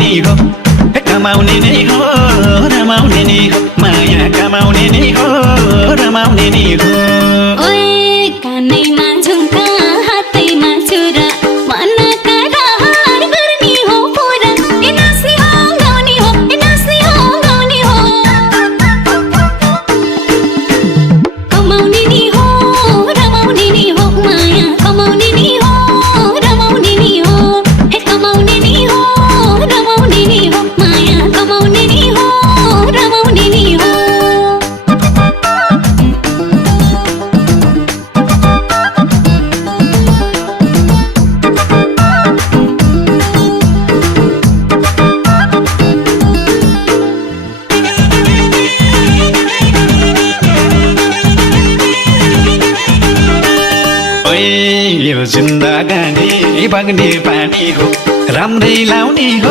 नि हो कमाउने नै हो रमाउने नि हो माया कमाउने नै हो रमाउने नि हो ओए कानैमा झुम्का हातैमा चुरा मनका रहर गर्ने हो पुरा ए नाच्ने हो गाउने हो ए नाच्ने हो गाउने हो कमाउने नि हो रमाउने नि हो माया कमाउने नि हो रमाउने नि हो हे कमाउने नि हो रमाउने नि हो माया कमाउने नि हो रमाउने नि हो यो जिन्दगानी बग्ने पानी हो राम्रै लाउने हो